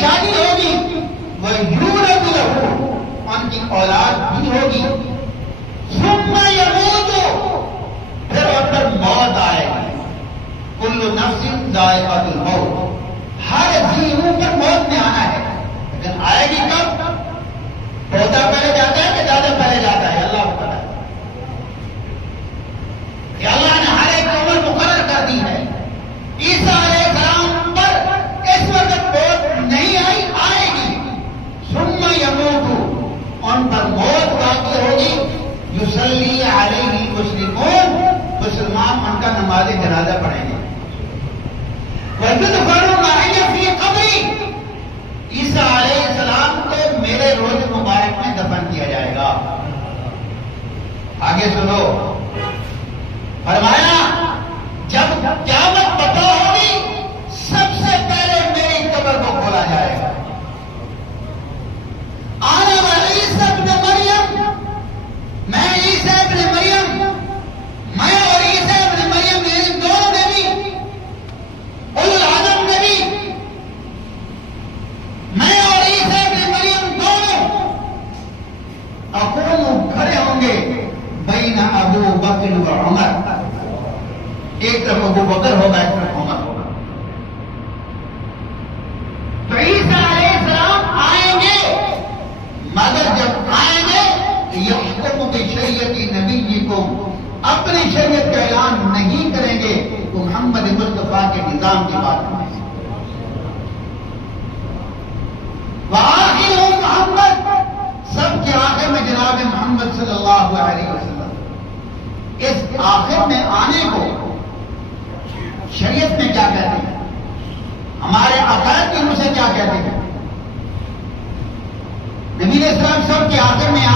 شادی ہوگی، وہ یولد لہ، ان کی اولاد بھی ہوگی، ثم یموت، پھر ان پر موت آئے گی، کل نفس ذائقۃ الموت، ہر جی پر موت میں آنا ہے، لیکن آئے گی کب؟ پودا پہلے جاتا ہے کہ دادا پہلے جاتا ہے؟ اللہ کو پتا ہے کہ اللہ نے ہر ایک عمر مقرر کر دی ہے۔ عیسیٰ علیہ السلام پر اس وقت موت نہیں آئی، آئے گی، ثم یموت، ان پر موت واقع ہوگی، یصلی علیہ المسلمون، مسلمان ان کا نماز جنازہ پڑھیں گے، وَيُدْفَنُ مَعِيَ فِي قَبْرِي، عیسیٰ علیہ السلام کو میرے روز مبارک میں دفن کیا جائے گا۔ آگے سنو، فرمایا جب قیامت برپا ہوگی سب سے پہلے میری قبر کو کھولا جائے گا۔ آنا وعیسیٰ ابن مریم، میں عیسیٰ ابن مریم، میں اور عیسیٰ ابن مریم یعنی دونوں نبی، اولو العزم نبی، میں اور عیسیٰ ابن مریم دونوں اقوم کھڑے ہوں گے بین ابو بکر و عمر، ایک طرف ابو بکر ہوگا، ایک طرف عمر ہوگا۔ تو عیسیٰ علیہ السلام آئیں گے، مگر جب آئیں گے یحکم بشریعت نبیکم، اپنی شریعت کا اعلان نہیں کریں گے، تو محمد مصطفیٰ کے نظام کی بات کریں گے۔ وآخر محمد، سب کے آخر میں جناب محمد صلی اللہ علیہ وسلم۔ اس آخر میں آنے کو شریعت میں کیا کہتے ہیں، ہمارے عقائد کی روح سے کیا کہتے ہیں؟ نبی علیہ السلام سب کے آخر میں